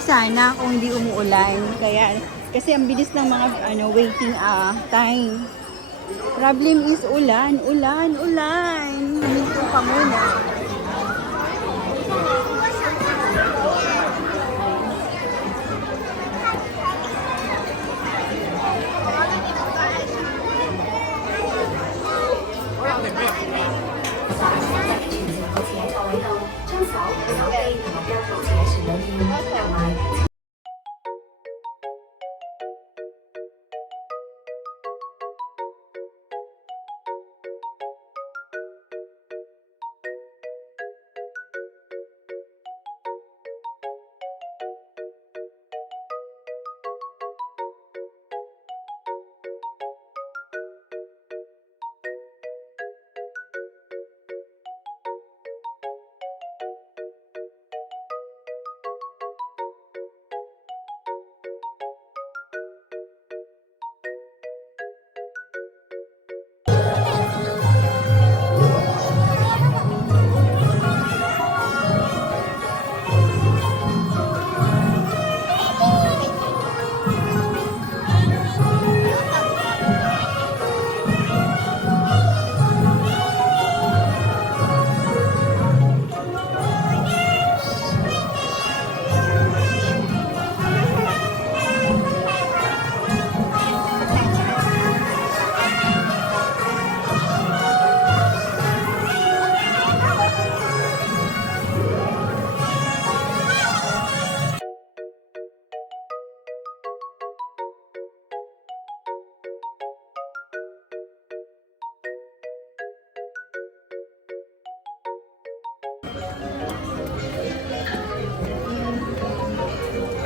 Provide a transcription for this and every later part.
sana kung hindi umuulan. Kaya, kasi ang bilis ng mga waiting time. Problem is ulan. Huminto ka muna.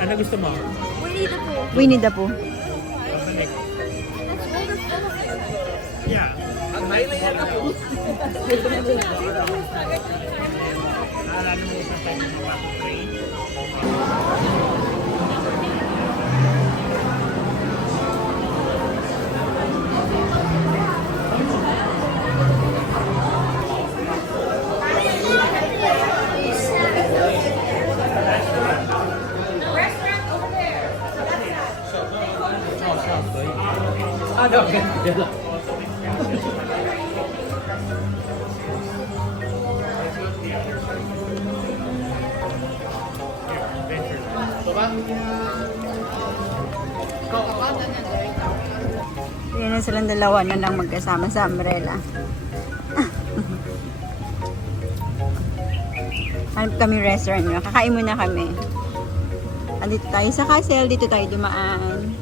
Ano gusto mo? Winnie the Pooh. Yeah. Ang highlight yan ako. Naalala mo sa tayo ng mga train? Ano? Ganda. Yan na silang dalawa na lang magkasama sa umbrella. Hanap kami restaurant nyo. Kakain muna kami. Andito tayo sa castle. Dito tayo dumaan.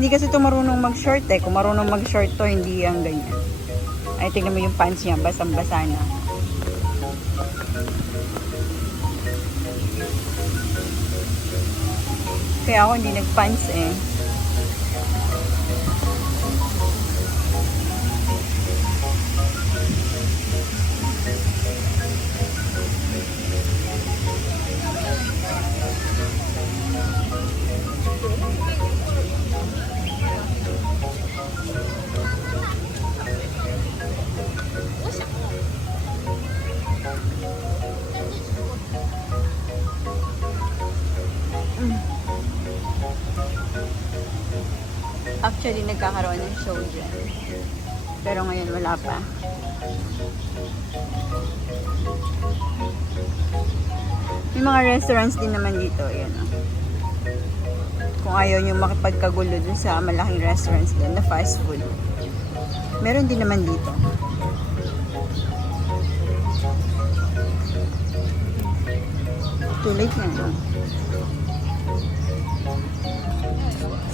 Hindi kasi ito marunong mag-short eh. Kung marunong mag-short to, hindi ang ganyan. Ay, tingnan mo yung pants niya. Basang-basa na. Kaya ako hindi nag-pants eh. Actually, nagkakaroon ng show dyan. Pero ngayon, wala pa. May mga restaurants din naman dito. Yan, oh. Kung ayaw nyo makipagkagulo dun sa malaking restaurants din na fast food. Meron din naman dito. Too late na, no?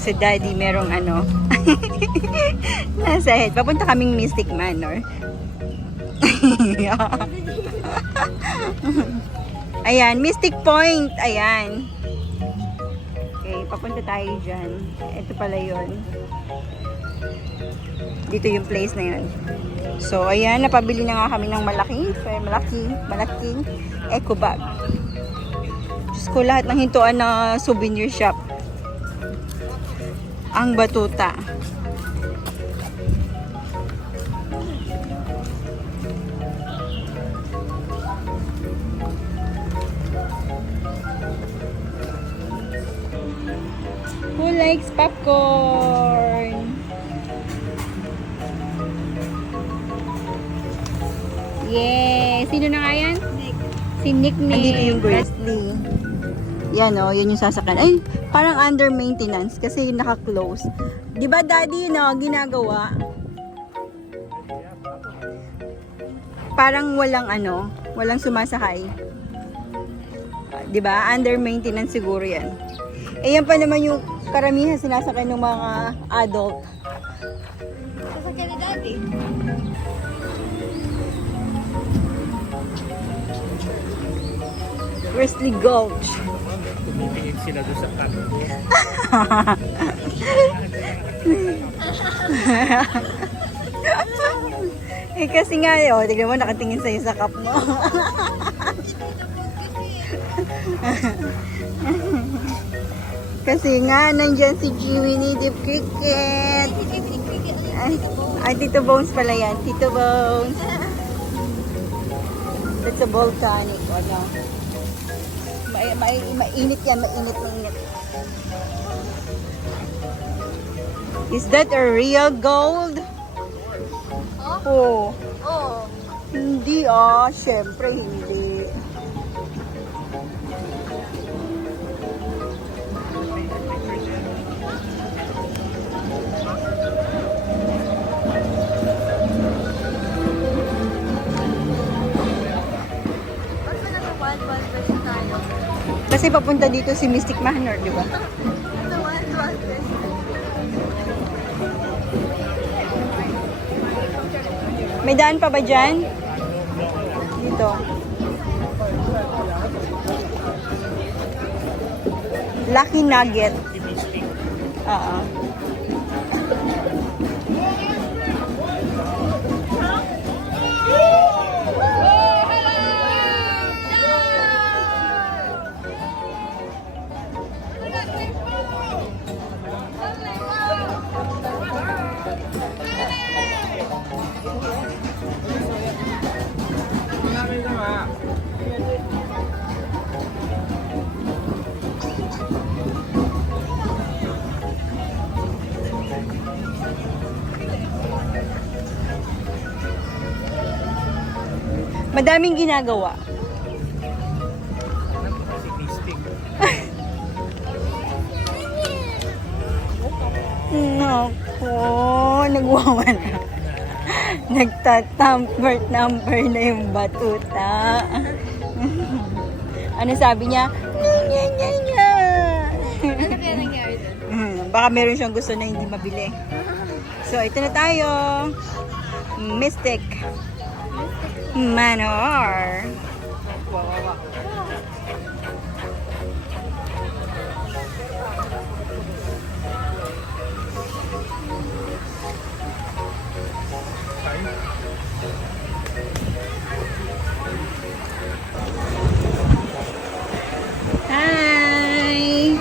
Si Daddy merong ano nasa head. Papunta kaming Mystic Manor. Ayan, Mystic Point. Ayan. Okay, papunta tayo dyan. Ito pala yun. Dito yung place na yun. So, ayan, napabili na nga kami ng malaking eco bag. Diyos ko, lahat ng hintuan na souvenir shop. Ang batuta. Who likes popcorn? Yay! Sino na nga yan? Si Nick. Andito yung Grizzly. Yan o, yun yung sasakyan. Ay, parang under maintenance kasi naka-close. Di ba daddy, no, ginagawa? Parang walang sumasakay. Di ba? Under maintenance siguro yan. Eh, yan pa naman yung karamihan sinasakay ng mga adult. Sasakyan ni Daddy. Grizzly Gulch. Tumitingin sila doon sa kanto. Eh kasi nga, tignan mo, nakatingin sa'yo sa cup mo. Kasi nga, nandyan si Jiminy the Cricket. Ay, Tito Bones pala yan. Tito Bones. It's a volcanic. Ano? Mainit yan. Mainit. Is that a real gold? Oh. Oo. Hindi syempre hindi. Ba't ba naka-Wild Wild West tayo? Kasi papunta dito si Mystic Manor, di ba? Ito, Wild Wild West. May daan pa ba dyan? Dito. Lucky Nugget. Oo. Madaming ginagawa. Si Mystic. Nako, nagwawala. Nagtatamper-tamper na yung batuta. Ano sabi niya? Nya, nya, nya. Ano kaya nangyari doon? Baka meron siyang gusto na hindi mabili. So, ito na tayo. Mystic Manor. Hi!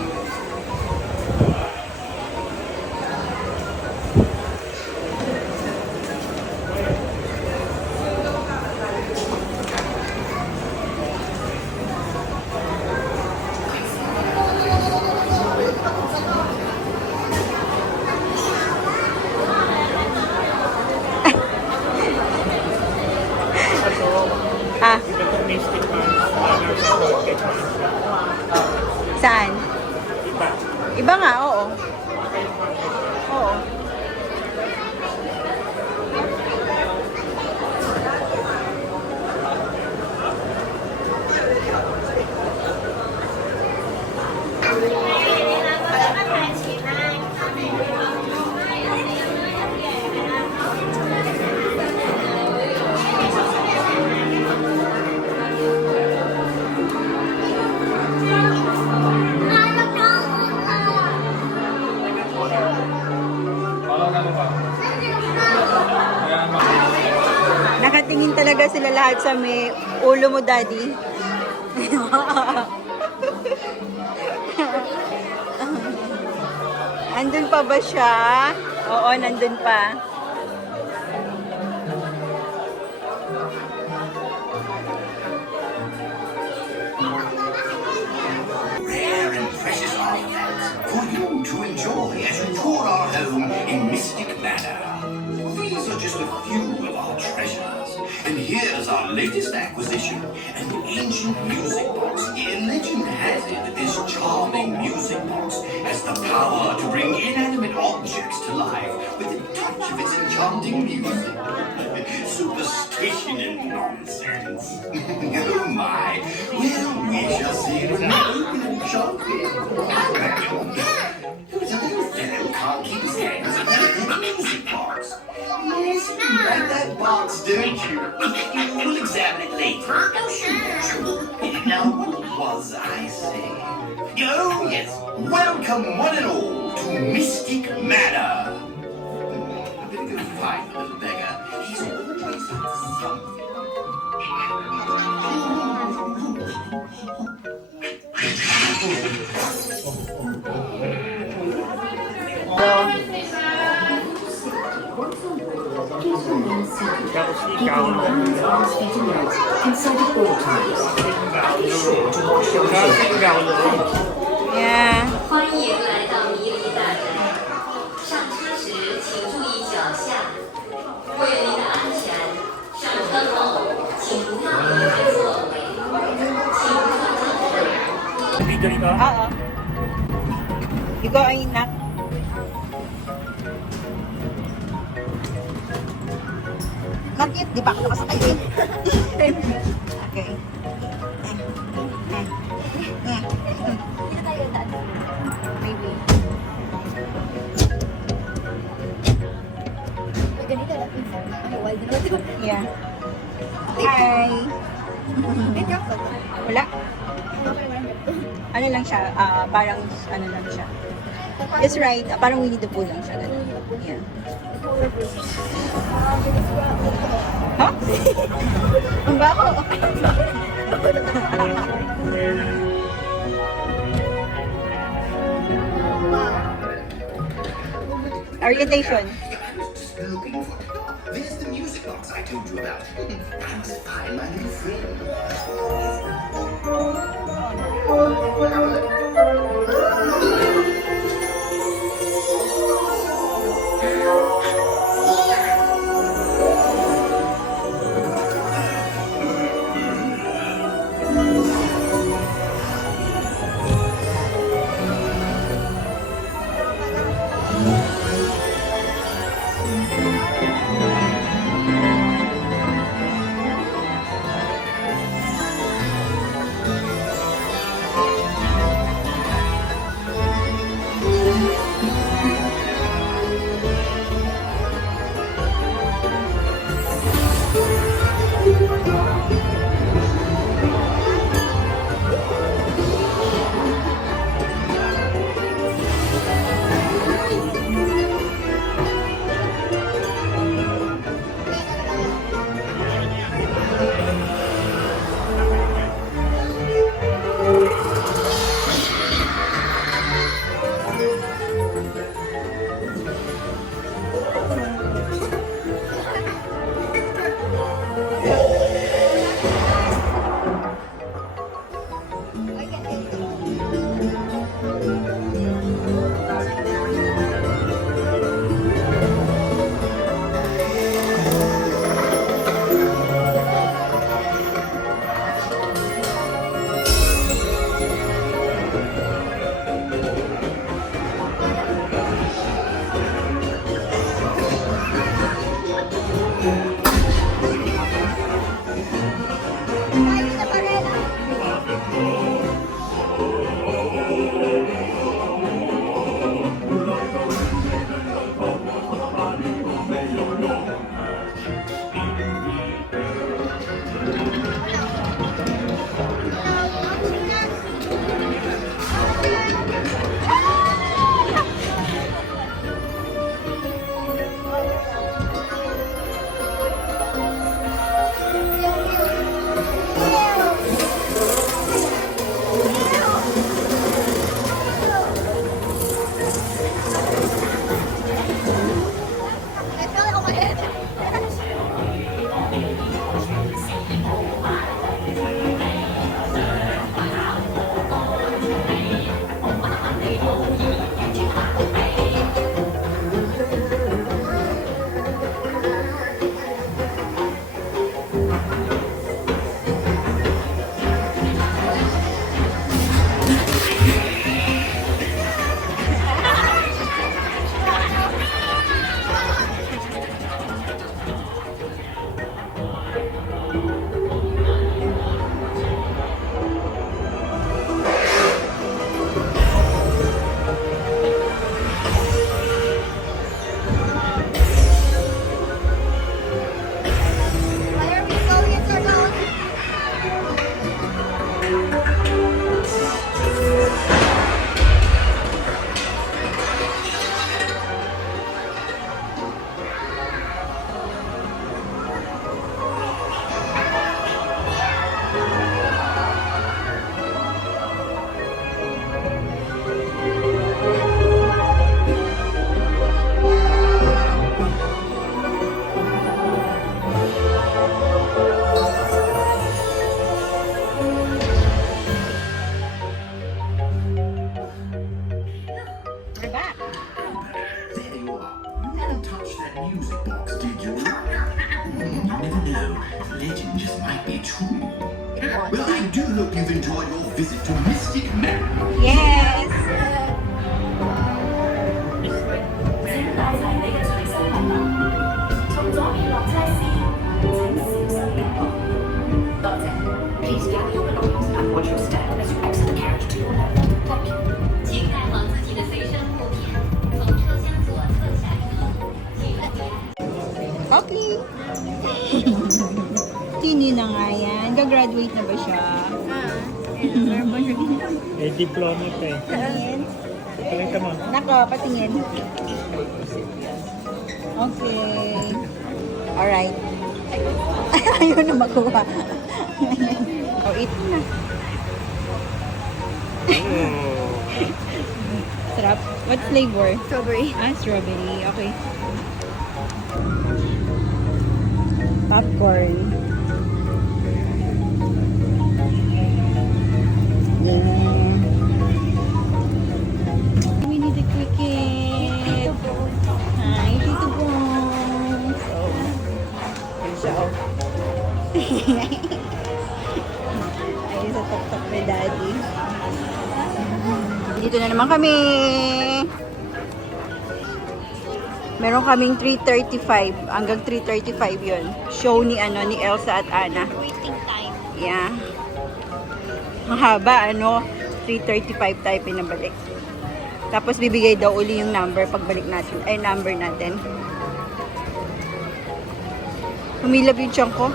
talaga sila lahat sa may ulo mo, Daddy. Andun pa ba siya? Oo, nandun pa. Rare and precious artifacts for you to enjoy as you tour our home in Mystic Manor. These are just a few of our treasures. And here's our latest acquisition, an ancient music box. Legend has it that this charming music box has the power to bring inanimate objects to life with a touch of its enchanting music. Superstition and nonsense. Oh my. Well, we shall see when I open it, shall we? Who's a little fellow can't keep his hands off the music box. Yes, you like that box, don't you? We'll examine it later. Now, what was I saying? Oh, yes. Welcome, one and all, to Mystic Manor. I better go find the little beggar. He's always up to something. Tapos ikaw na. Tapos ikaw na. Yeah. 欢迎来到迷离大宅。上车时请注意脚下。为了您的安全，上车后请不要离开座位，请不要将车。 Bigay ka? Oo. Ikaw ay inak. Nakit, di ba ako nakasakay eh? Okay. Hindi na tayo dad. Maybe. May ganito lang. Ano, wide na ito. Yeah. Hi. May drop ba? Wala. Okay, wala. Ano lang siya, parang ano lang siya. It's right, parang Winnie the Pooh lang siya. Ganun. Yeah. Ha? Ang baho. Orientation. Just looking for it. There's the music box I told you about. I must find my new friend. legend just might be true. Well, I do hope you've enjoyed your visit to Mystic Manor. Yes! 請帶齊你嘅隨身物品，從左面落車時請小心腳步。多謝。Please gather your belongings and watch your step as you exit the carriage to your left. Thank you. 請帶好自己的隨身物品，從車廂左側下車，請注意。 Okay. Sino na nga yan? Gagraduate na ba siya? Meron ba siya? Eh, diploma pa eh. Patingin. Pakita mo. Nako, patingin. Okay. Alright. Ayaw na makuha. Oh, ito na. Sarap. What flavor? Strawberry. Ah, strawberry. Okay. Popcorn. Winnie the Cricket. Hi, Tito Bones. Oh. Ayun siya, oh. Ayun sa top-top ni Daddy. Dito na naman kami. Meron kaming 3:35 hanggang 3:35 yun. Show ni ni Elsa at Anna. Waiting time. Yeah. Mahaba 3:35 tayo pinabalik. Tapos bibigay daw uli yung number pagbalik natin. Ay, number natin. Humilab yung tiyan ko.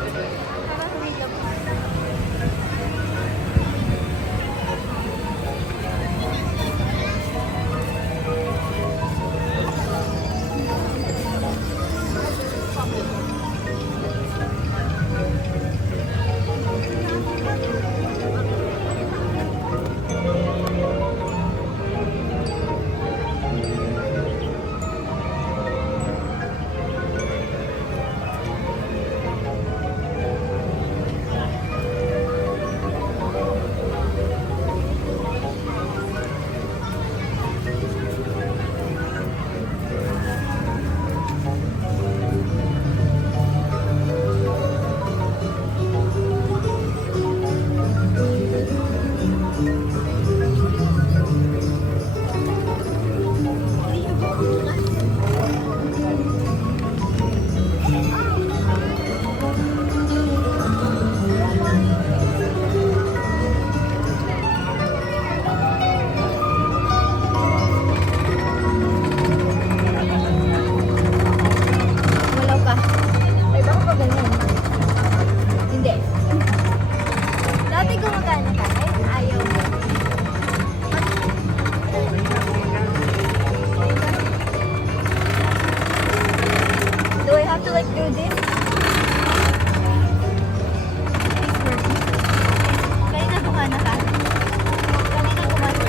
Wala pa. Ay, baka pa ganyan. Hindi. Dati gumagana ka. Ay, ayaw mo. Do I have to like do this? Kanina gumana ka. Kanina gumana.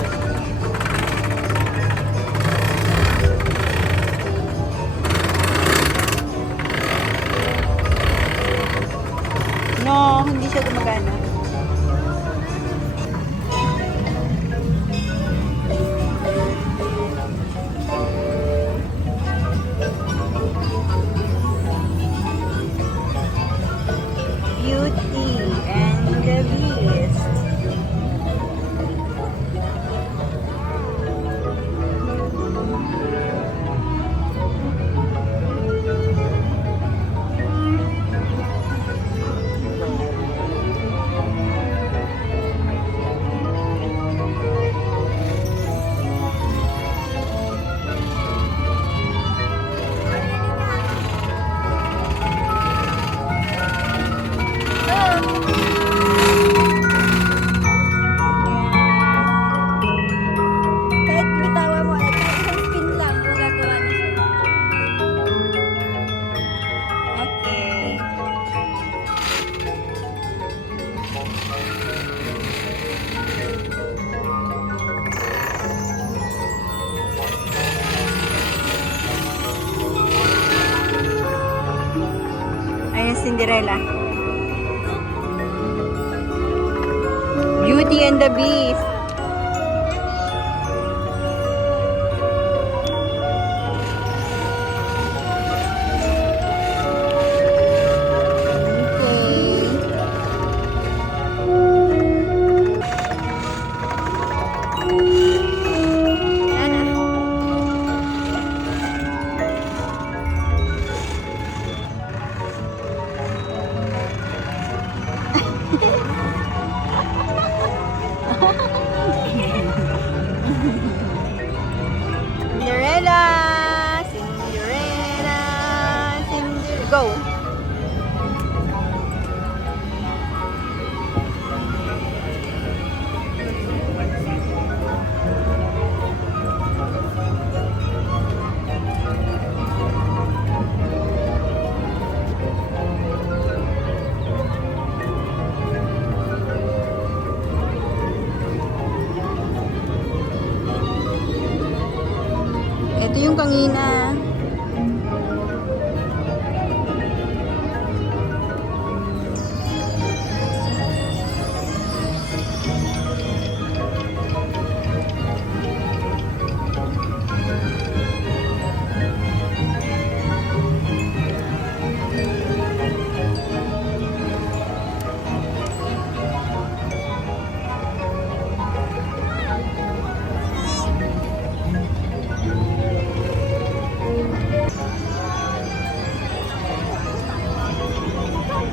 No, hindi siya gumagana. Beauty and the Beast. Kahit bitawan mo, isang spin lang, magagawa na siya. Okay. Ayan, Cinderella. Beauty and the Beast. Okay. go. Ito yung kanina.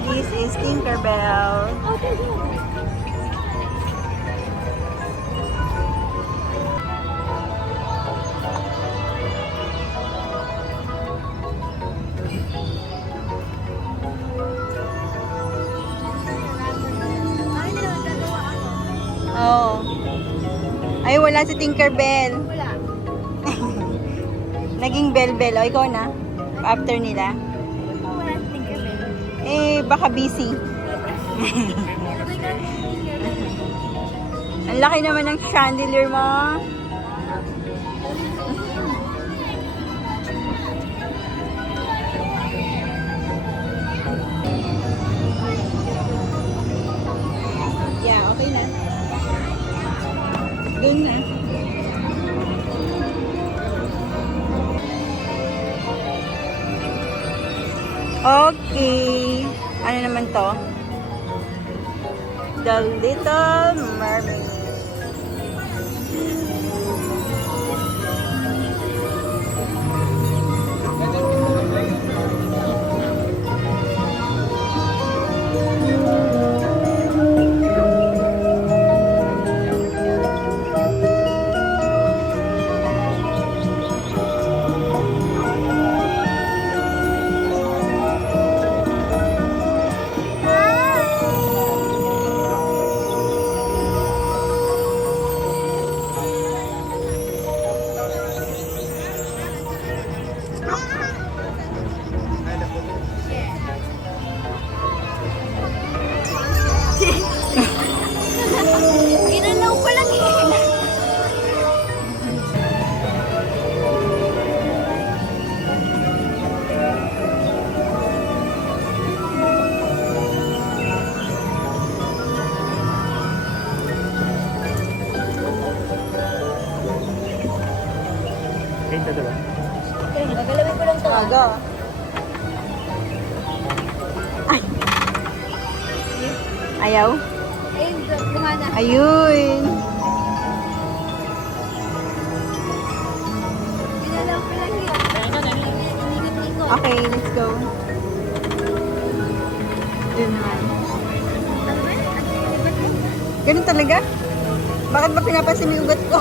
This is Tinkerbell. Oh. Ay, wala si Tinkerbell. Wala. Naging Bell-Bell. O, ikaw na. After nila. Wala si Tinkerbell. Eh, baka busy. Ang laki naman ng chandelier mo. Yeah, okay na. Doon na. Okay. Ano naman to? The Little Mermaid. Ginalaw ko lang eh. Ito diba? Gagalawin ko lang to. Aga. Ay. Ayaw? Eh, gumana. Ayun. Ginalaw ko lang yun. Inikot-ikot. Okay, let's go. Doon naman. Ganun talaga? Bakit ba pinapansin mo yung ugat ko?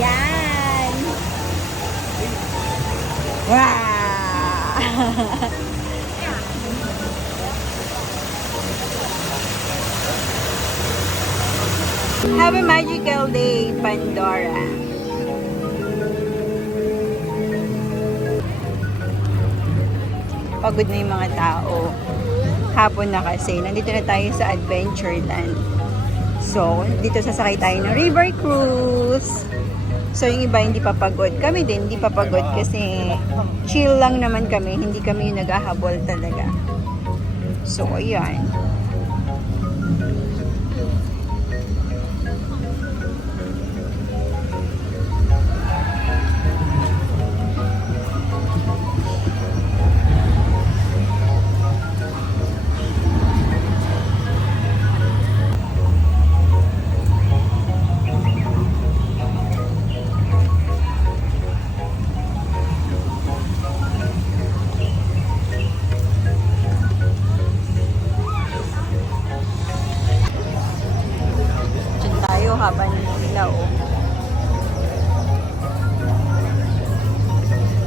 Yan! Wow! Have a magical day, Pandora. Pagod na yung mga tao. Hapon na kasi. Nandito na tayo sa Adventureland. So, dito sasakay tayo ng river cruise. So, yung iba hindi pa pagod. Kami din, hindi pa pagod kasi chill lang naman kami. Hindi kami yung naghahabol talaga. So, ayan.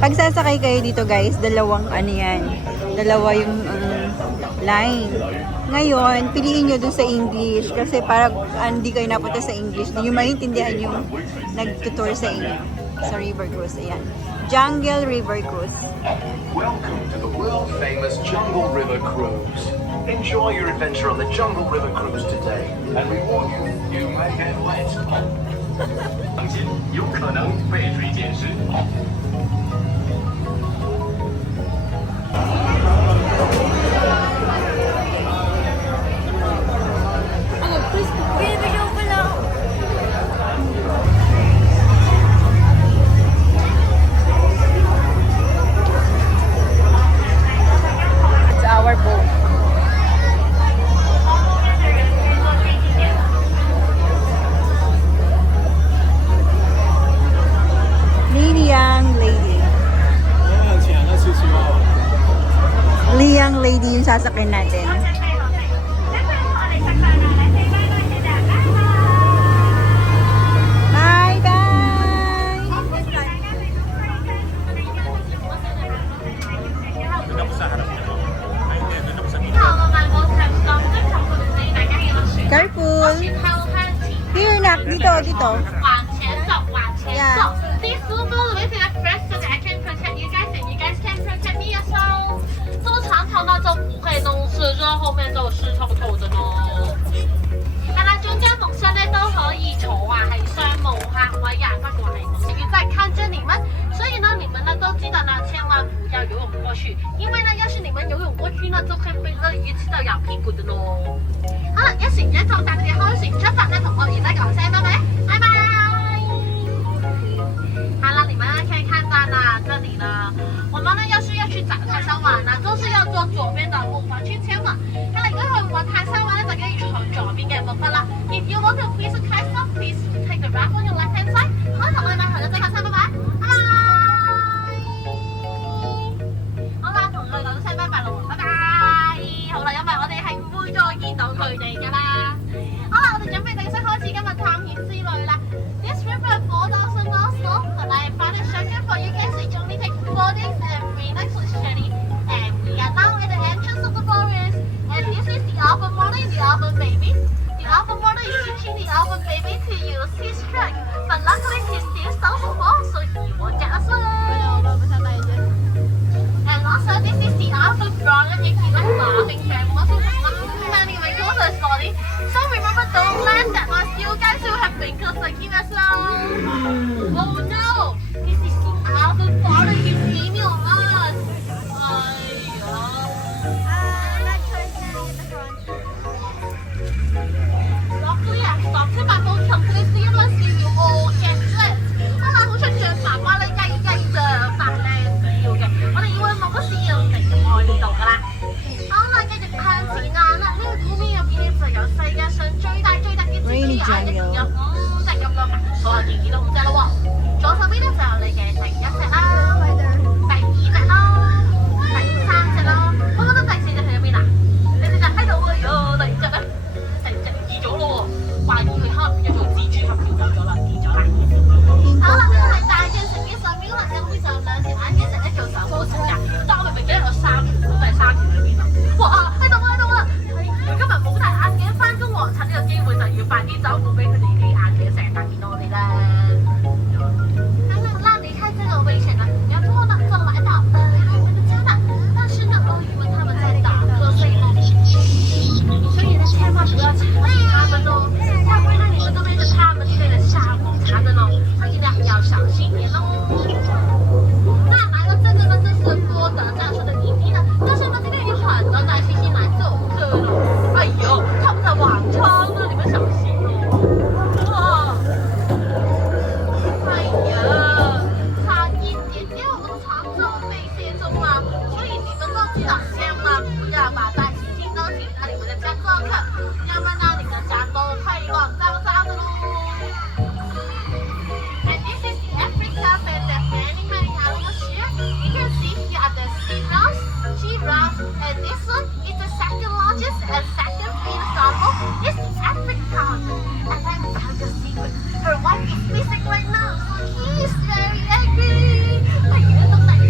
Pag sasakay kayo dito guys, dalawang ano yan. Dalawa yung line. Ngayon, piliin nyo dun sa English kasi para hindi kayo napunta sa English. Hindi nyo maintindihan yung nag-tutor sa inyo. Sa River Cruise. Ayan. Jungle River Cruise. Welcome to the world-famous Jungle River Cruise. Enjoy your adventure on the Jungle River Cruise today. And we warn you, you may get wet. 当心有可能被水溅湿。 Video ko lang. It's our boat. Liyang Lady. Liyang Lady yung sasakyan natin. Bye bye! Careful! Here, nak. Dito, dito. 往前走，往前 Yeah. 走。This super with your breast so that I can protect you guys and you guys can protect me as well。这么长条呢就不会弄湿热，后面就湿透透的咯。係啦，中間蒙上咧都可以坐啊，係商務客位啊，不過係我自己在看着你們，所以呢，你們呢都記得呢，千萬不要游泳過去，因為呢，要是你們游泳過去呢，就會被呢一次到咬屁股的咯。好啦，一船一就搭你哋開船出發咧，同我兒仔講聲拜拜，拜拜。好了，你們可以看到啦，這裡呢，我們呢要是要去找台山玩呢，就是要坐左邊的木筏去前往。好啦，如果去玩台山玩呢，就可以坐左邊嘅木筏啦。If you want to please台山，please take the right on your left hand side。好，同我哋去咗台山，拜拜，拜拜。好啦，同佢講聲拜拜咯，拜拜。好啦，因為我哋係唔會再見到佢哋㗎啦。好啦，我哋準備正式開始今日探險之旅啦。This trip is 4,000 miles long, and I have found a structure for you guys. It only takes 4 days and 3 nights with Shelly. And we are now at the entrance of the forest. And this is the alpha model and the alpha baby. The alpha model is teaching the alpha baby to use his strength, but luckily he's still so small, so he won't get us wet. And also, this is the alpha brother making us laughing very much. Anyway, go to slowly. So remember, don't land that much. You guys will have wrinkles like him as well. Oh no! This is the alpha brother. He's aiming on us. Luckily, I stopped him. I won't completely unless you will all get wet. 好啦，好想像媽媽咧曳曳嘅發靚要嘅，我哋要去某個市場嚟愛呢度㗎啦。好啦，繼續向前行啦。呢個古面入邊咧就有世界上最大嘅蜘蛛眼，一共有5隻咁多㗎，數下見到5隻咯喎。左手邊咧就有你嘅第1隻啦，第2隻啦，第3隻啦。我覺得第4隻喺邊啊？第4隻喺度啊！喲，第2隻咧，第2隻唔見咗咯喎，懷疑佢可能有做蜘蛛俠跳走咗啦，跌咗啦。好啦，呢個係大嘅成嘅上面可能有會就2條眼嘅成一做手好成㗎，但我明明記得有3條，咁第3條喺邊啊？哇！喺度啊喺度啊！佢今日冇戴眼鏡翻工喎，趁呢個機會就要快啲走，唔好俾佢哋啲眼鏡成日見到我哋啦。好了，那離開這個危險的然後呢，就來到魚們的家啦。但是呢，鱷魚們他們在打瞌睡呢，所以呢，千萬不要吵他們哦，要不然你們都被他們睡得下午茶的呢，所以呢，要小心點哦。那來到這個呢，這是波德戰士的營地呢，但是呢，這邊有很多大猩猩來做客呢。哎呦，他們在玩槍呢，你們小心哦。哇！哎呀，差一點點我們的船就被卸中了，所以你們都記得千萬不要把大猩猩都請到你們的家做客，要不然呢，你的家都會亂糟糟的咯。And this is the Africa bed that many animals share. You can see here are the seagulls, giraffes, and this one is the second largest and second biggest animal. It's the African. And let me tell you a secret. Her wife is missing right now, so he is very angry. 哎呀，都大家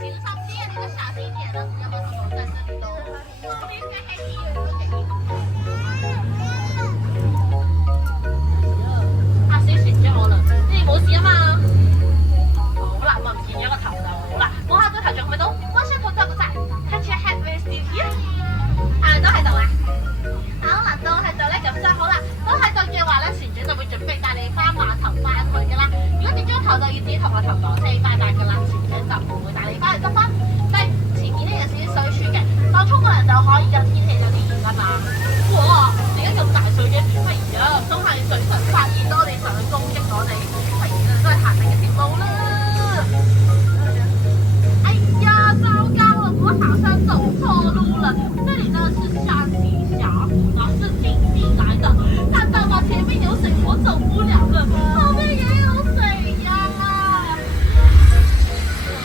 行上店，你就小心一点了，要不然我在这里喽。后面是黑衣人都给你。阿星睡覺啦，你冇事啊嘛？好啦，我唔見咗個頭就好啦。摸下對頭仲喺咪到？我想頭得個掣，Touch your head with Steve here。都喺度啊！好啦，都喺度咧，咁就好啦。都喺度嘅話咧，船長就會準備帶你翻碼頭翻去噶啦。如果跌咗頭就要自己同個頭講聲拜拜噶啦，船長就唔會帶你翻去執翻。但係前面咧有少少水柱嘅，當沖個人就可以有天氣有啲熱噶嘛。哇！點解咁大水嘅？哎呀，都係水神發現多你想攻擊我哋，哎呀，都係行另一條路啦。哎呀，糟糕了，我好像走錯路了。這裡呢是山體峽谷，然後是平地來的。看到嗎？前面有水，我走不了了。後面也有水呀。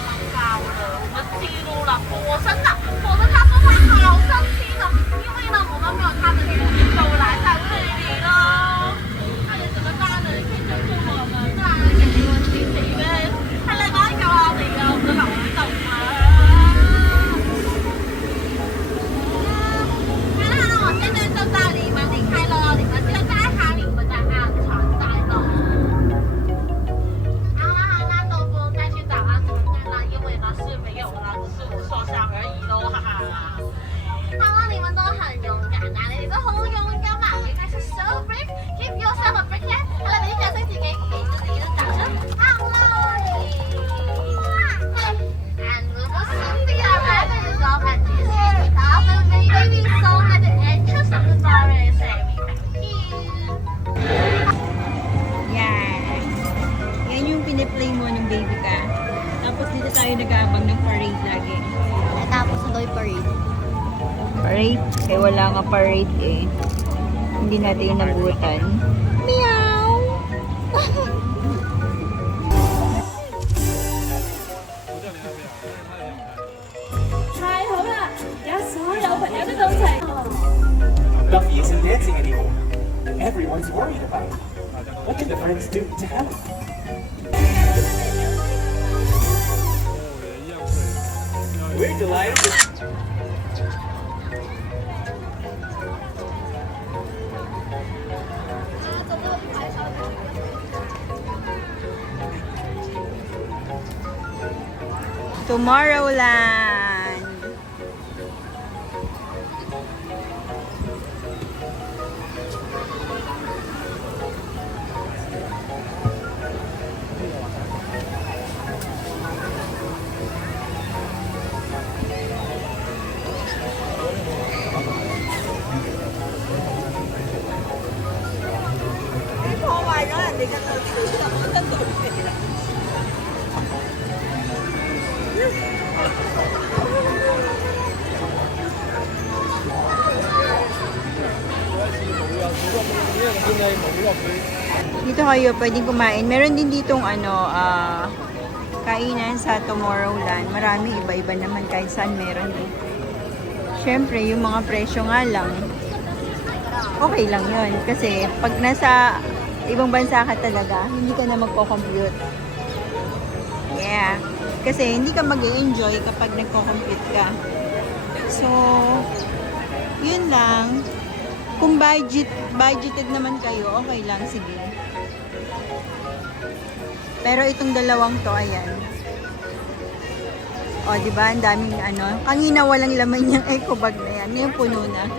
糟糕了，我們進入了火山了。火山它說它好生氣呢，因為呢我們沒有它的原因就來在這裡了。那你怎麼辦呢？你可以救救我們啊！給我請你們，係嚟幫救我哋啊！我哋留喺度啊！我現在就帶你們離開了，你們就帶好你們的安全帶嘍。好啦，都不用再去找安全帶啦，因為呢是沒有啦，只是我受傷而已嘍，哈哈。好啦，你們都很勇敢啊，你哋都好勇敢嘛，You guys are so brave. Give yourself a break here. 好啦，俾啲掌聲自己，俾自己啲掌聲。好啦，And we will soon be arriving at this of the baby song at the entrance of the forest. Thank you. Yan. Yan yung piniplay mo ng baby ka. Tapos dito tayo nag-aabang ng parade lagi. Natapos na daw yung parade. Parade? Eh wala nga parade eh. Hindi natin yung nabutan. Meow! 太好啦！而家所有朋友都到齊。 Buffy isn't dancing anymore. Everyone's worried about it. What can the friends do to help? We're delighted with Tomorrowland! Dito kayo pwedeng kumain. Meron din ditong kainan sa Tomorrowland. Marami, iba-iba naman kahit saan meron eh. Siyempre, yung mga presyo nga lang, okay lang yun. Kasi pag nasa ibang bansa ka talaga, hindi ka na magko-compute. Yeah. Kasi hindi ka mag-enjoy kapag nagko-compute ka. So, yun lang. Kung budgeted naman kayo, okay lang, sige. Pero itong dalawang to, ayan. O, diba? Ang daming Kanina walang laman yung eco bag na yan. Ngayon puno na.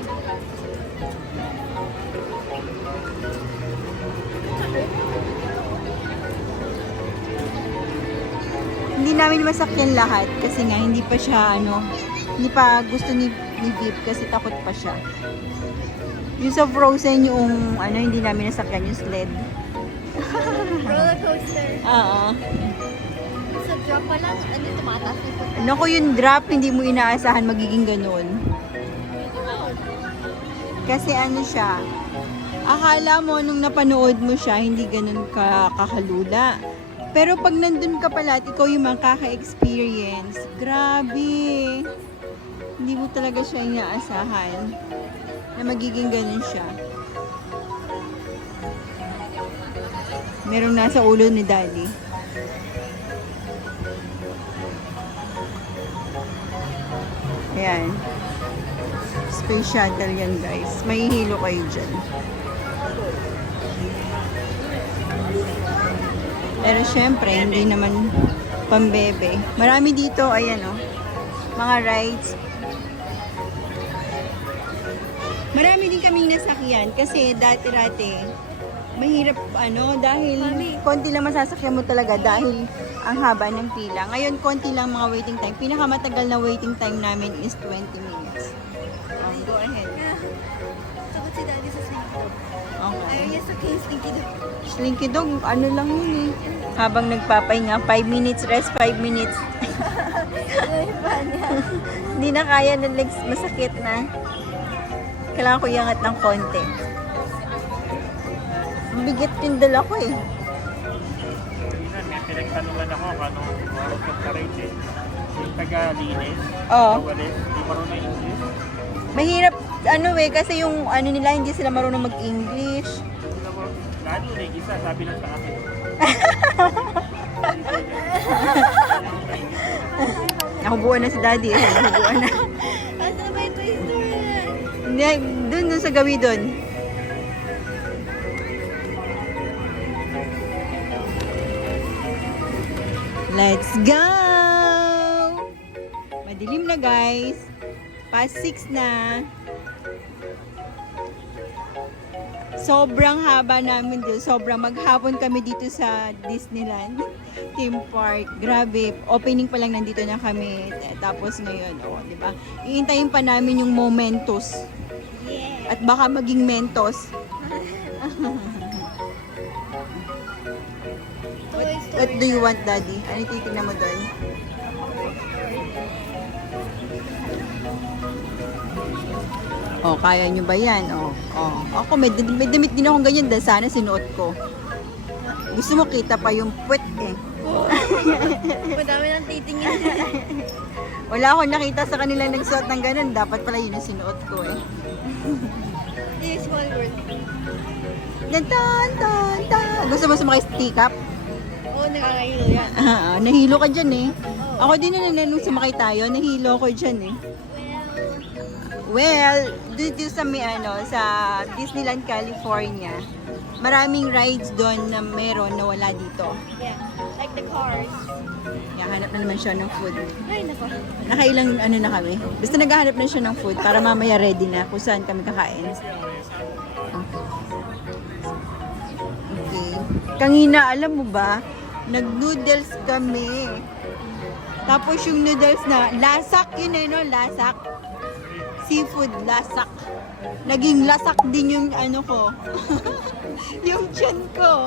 Hindi namin masakyan lahat kasi nga hindi pa siya hindi pa gusto ni Beep kasi takot pa siya. Yung sa Frozen yung hindi namin nasakyan yung sled. Roller coaster. Oo. Sa drop pa lang, tumataas na ito. Naku, yung drop hindi mo inaasahan magiging ganun. Kasi siya, akala mo nung napanood mo siya, hindi ganun kakalula. Pero pag nandun ka pala at ikaw yung makaka-experience, grabe. Hindi mo talaga siya inaasahan na magiging ganun siya. Merong nasa ulo ni Daddy. Ayan. Space shuttle yan, guys. May hilo kayo dyan. Pero syempre, hindi naman pambebe. Marami dito, ayan o. Mga rides. Marami din kaming nasakyan kasi dati-rati mahirap dahil konti lang masasakyan mo talaga dahil ang haba ng pila. Ngayon, konti lang mga waiting time. Pinakamatagal na waiting time namin is 20 minutes. Go ahead. Takot si Daddy sa slinky. Okay. Ayaw niya sa slinky dog. Slinky dog, ano lang yun eh. Habang nagpapahinga, 5 minutes rest, 5 minutes. Hindi na kaya ng legs, masakit na. Kailangan ko iangat ng konti. Bigat yung dala ko eh. May pinagtanungan ako kung anong oras mag-rate eh. Yung taga-linis, Oo. tawalis, hindi marunong English. Mahirap, kasi yung nila, hindi sila marunong mag-English. Lalo na yung isa, sabi lang sa akin. Nakubuan na si Daddy eh. Nakubuan na. Asa ba yung Toy Story na? Hindi, dun sa gawi dun. Let's go! Madilim na guys. Past 6 na. Sobrang haba namin dito. Sobrang maghapon kami dito sa Disneyland theme park. Grabe. Opening pa lang nandito na kami. Tapos ngayon, di ba? Iintayin pa namin yung Momentos. Yeah. At baka maging Mentos. Toy What Story. do you want, Daddy? Ano titignan mo doon? Oh, kaya nyo ba yan? Oh. Ako, may damit din akong ganyan dahil sana sinuot ko. Gusto mo kita pa yung puwet eh. Madami nang titingin. Wala akong nakita sa kanila nagsuot ng ganun. Dapat pala yun ang sinuot ko eh. This is one word. Tan, tan, tan, tan. Gusto mo sumakay sa teacup? Oo, nakakahilo yan. Nahilo ka dyan eh. Ako din nung sumakay tayo, nahilo ako dyan eh. Well, dito sa sa Disneyland, California, maraming rides doon na meron na wala dito. Yeah, like the cars. Kaya hanap na naman siya ng food. Ay, nako. Nakailang na kami. Basta naghahanap na siya ng food para mamaya ready na kung saan kami kakain. Okay. Kanina, alam mo ba, nag-noodles kami. Tapos yung noodles na, lasak yun eh, no? Lasak. Seafood, lasak. Naging lasak din yung ko. Yung tiyan ko.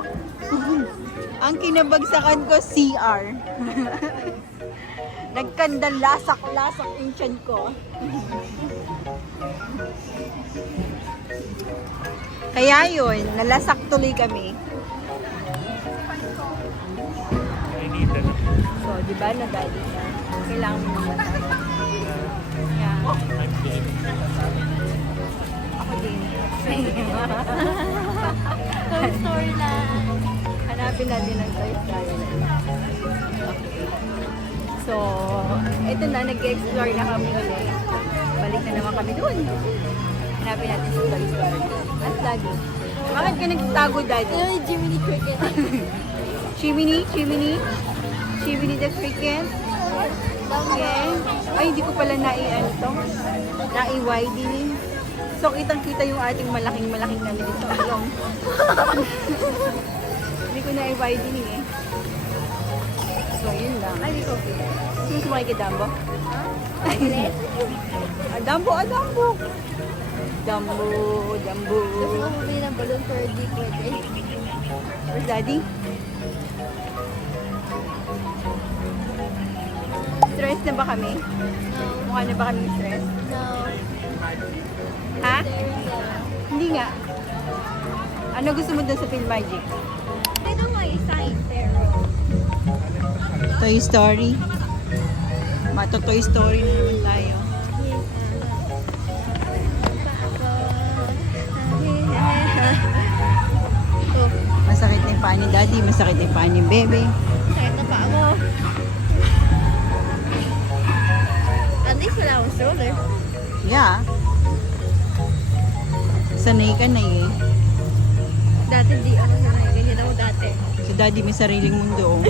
Ang kinabagsakan ko, CR. Nagkandang lasak-lasak yung tiyan ko. Kaya yun, nalasak tuloy kami. I need that. So, di ba, nadali na. Kailangan mo naman. Yeah. I'm kidding. Ako din. Toy Story lang. Hanapin natin ang Toy Story. So, ito na, nag-explore na kami ulit. Balik na naman kami doon. Hanapin natin si Toy Story. At Daddy. Bakit ka nagtago, Daddy? Ay, Jiminy Cricket. Chimney? Chimney the Cricket? Okay. Ay, hindi ko pala nai-wide din. So, kitang-kita yung ating malaking-malaking namin dito. Along. Hindi ko nai-wide din eh. So, yun lang. Ay, hindi ko. Sino sumakay kay Dumbo? Dumbo. Dumbo. Gusto ko bumili ng balloon pero di pwede. Where's Daddy? Stress na ba kami? No. Mukha na ba kami stress? No. Ha? There you go. Hindi nga. Ano gusto mo doon sa Film Magic? I know why you signed there. Toy Story. Toy Story na naman tayo. Masakit na yung paa ni Daddy, masakit na yung paa ni Bebe. Sakit na pa ako. At least wala akong stroller. Yeah. Sanay ka na eh. Dati di ako sanay. Ganyan ako dati. Si daddy may sariling mundo. Oh.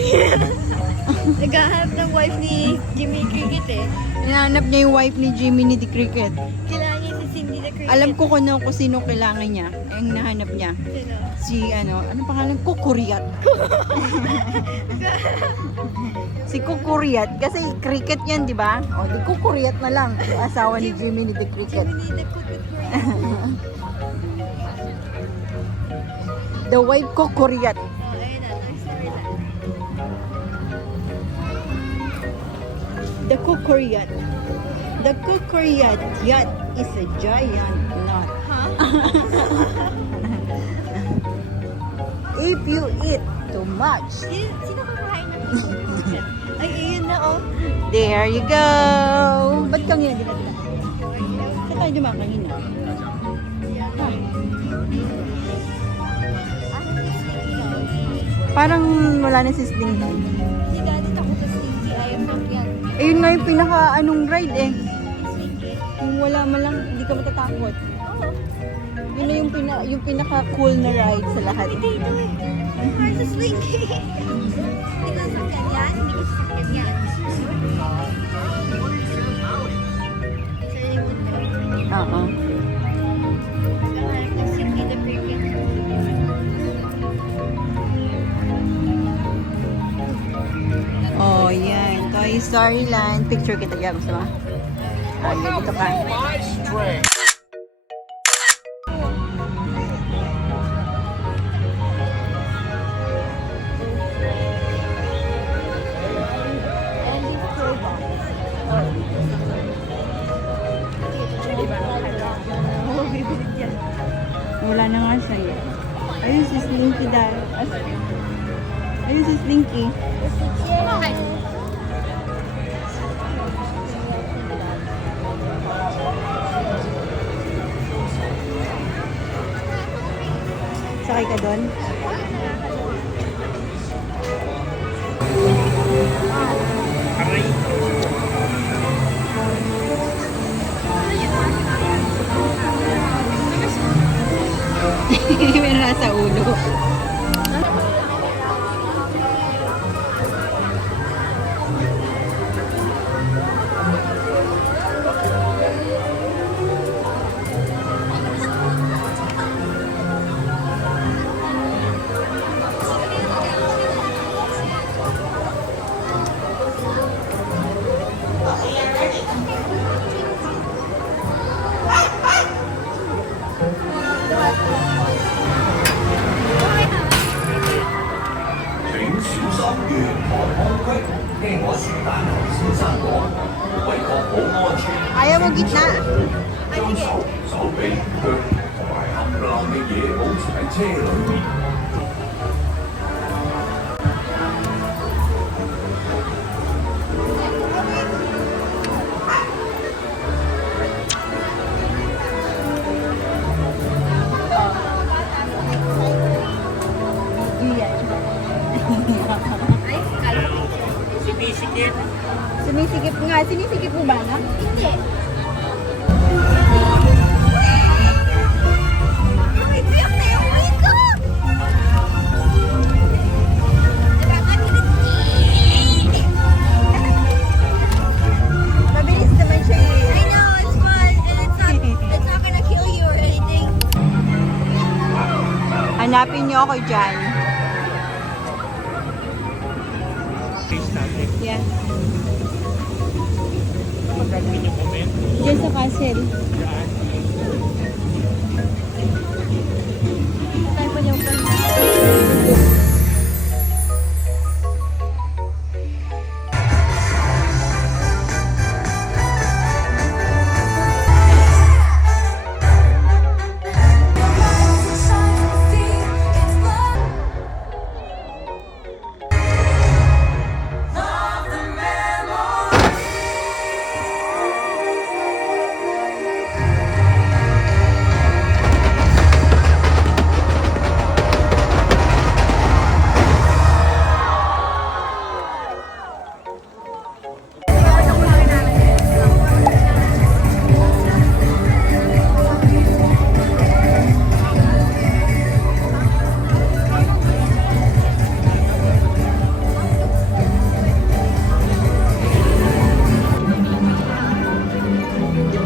Naghahanap ng wife ni Jimmy Cricket eh. Hinahanap niya yung wife ni Jimmy ni The Cricket. Kailangan niya si Cindy the Cricket. Alam ko kung sino kailangan niya. Ang nahanap niya. Sino? Si ano pangalan? Kukuriat. Si Kukuriat. Kasi cricket yan, di ba? O, di Kukuriat na lang. Yung asawa ni Jimmy ni The Cricket. Jimmy the Cricket. The wife Kukuriat. Oh, ayun na. Next story na. The Kukuriat. The Kukuriat yacht is a giant knot. If you eat too much, Sino kakain ng cricket? Ay, ayun na oh. there you go. Ba't kang yan? Saan tayo dumakangin na? Parang wala na si Slinky. Si Daddy takot sa Slinky. Ayaw na yan. Ayun nga yung pinaka ride eh. Slinky? Yung wala man lang, hindi ka matatakot. Oo. Yun na yung pinaka-cool na ride sa lahat. Hindi ito eh. Para sa Slinky. Hindi ka sasakyan yan. Hindi ka sasakyan yan. Isa yung mundo. Oo. Nakahanap ng Cindy the Cricket. Oh, yan. Toy Story Land. Picture kita dyan. Gusto mo? Ah, dito ka. My strength. And it's Crowbar. Oo, bibilit yan. Wala na nga siya eh. Ayun si Slinky dahil. Ayun si Slinky. Sakay ka doon? Aray. May nasa ulo. Ayaw mo gitna. 手臂、腳同埋冚冷嘅嘢保持喺車裏面。Sinisikip. Sumisikip nga. Sinisikip mo ba na? Hindi. Mabilis naman siya eh. I know, it's fun, and it's not gonna kill you or anything. Hanapin niyo ako dyan. Face natin. Yes. Gagawin niyo comment. Diyan sa castle. Yan. Tayo pa niyo pa.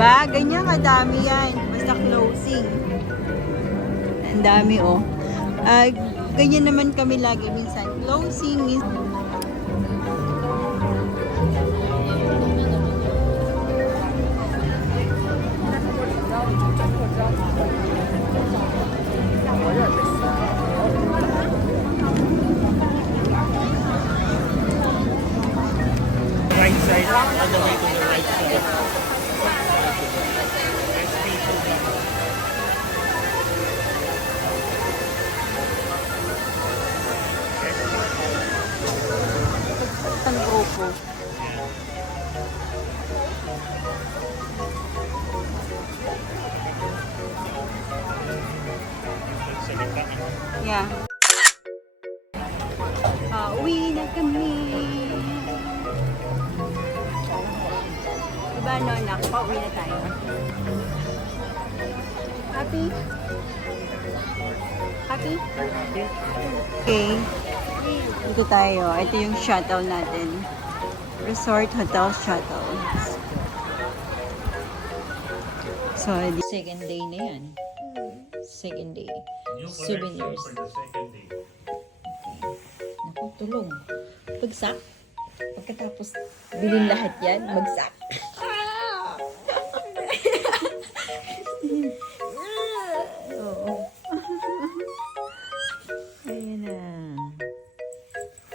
Diba? Ganyan kadami yan. Basta closing. Ang dami, oh. Ganyan naman kami lagi. Minsan closing, minsan... Right side, all the way to the right side. Ang grupo. Salita. Yeah. Uwi na kami. Diba, no, anak? Pauwi na tayo. Happy? Happy? Okay. Dito tayo. Ito yung shuttle natin. Resort Hotel Shuttle. So, second day na yan. Second day. Souvenirs. For the second day. Naku, tulong. Bagsak. Pagkatapos bilhin lahat yan, bagsak. Oo. Ayan na.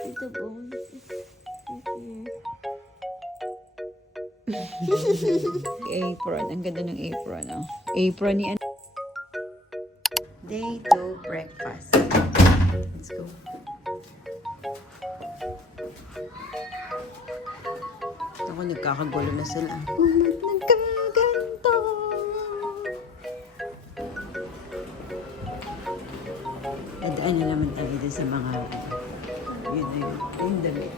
Ito po. Apron. Ang ganda ng apron. Oh. Apron ni ano. Day 2 breakfast. Let's go. Ako, nagkakagulo na sila. Nagkaganto. Dadaan na naman tayo dun sa mga yun na yun. Yung damit.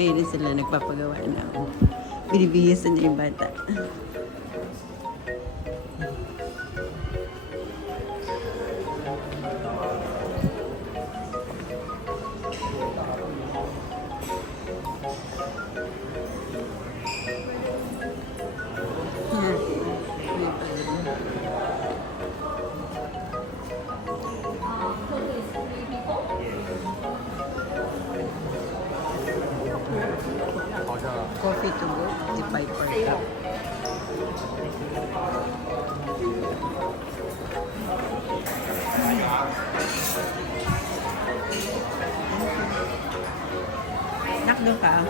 Ayun na sila nagpapagawa na. Binibihisan na yung bata. Coffee to go, 55 per cup. Nakdo ka.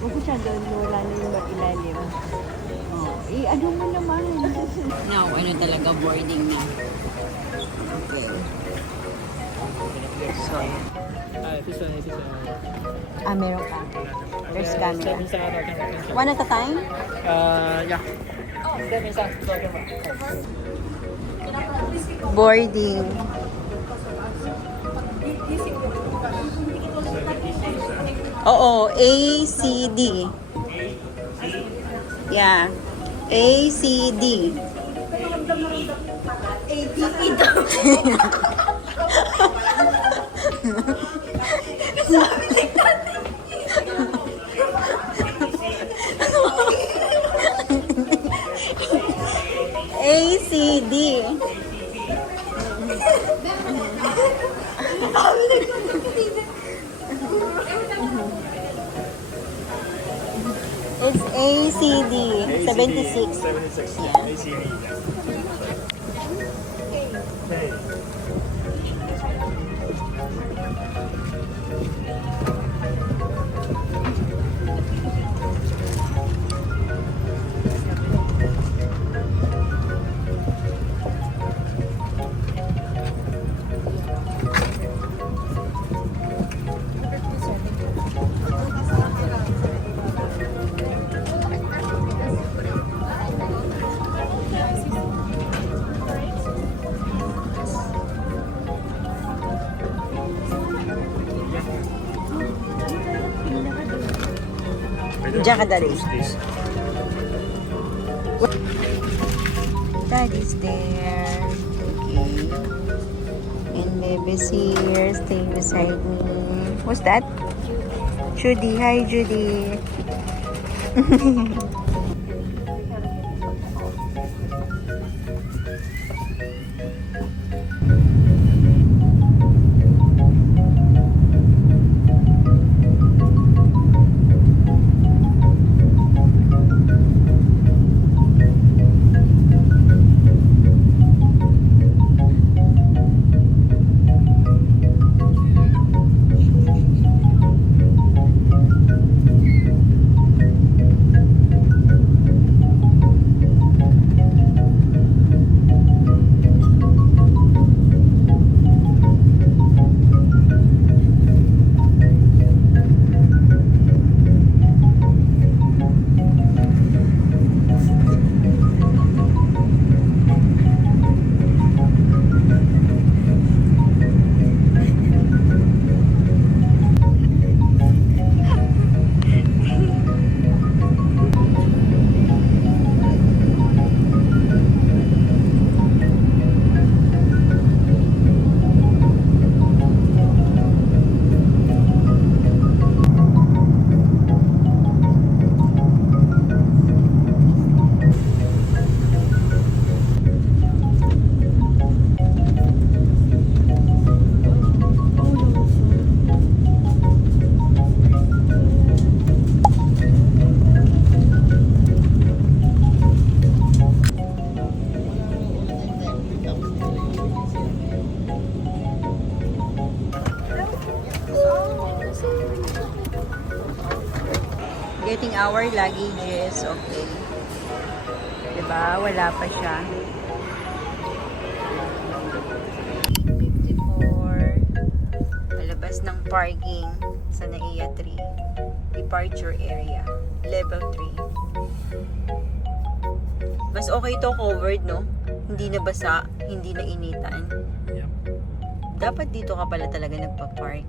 Huwag ko siya doon, wala na yung ilalim. Ano mo naman? Now, ano talaga, boarding na. Okay. So, This one. Ah, meron ka. There's camera. Step inside, I can show. One at a time? Yeah. Step inside, so I can Boarding. Oo, A, C, D. Yeah. A, C, D. A, C, D. It's ACD 76. 76. Yeah. ACD. Okay. Diyan ka, Daddy. Choose this. Daddy's there. Okay. And baby's here. Stay beside me. Who's that? Judy. Hi, Judy. Getting our luggages. Okay. Diba? Wala pa siya. 54. Palabas ng parking sa NAIA 3. Departure area. Level 3. Mas okay to covered, no? Hindi na basa, hindi na initan. Yep. Dapat dito ka pala talaga nagpa-park.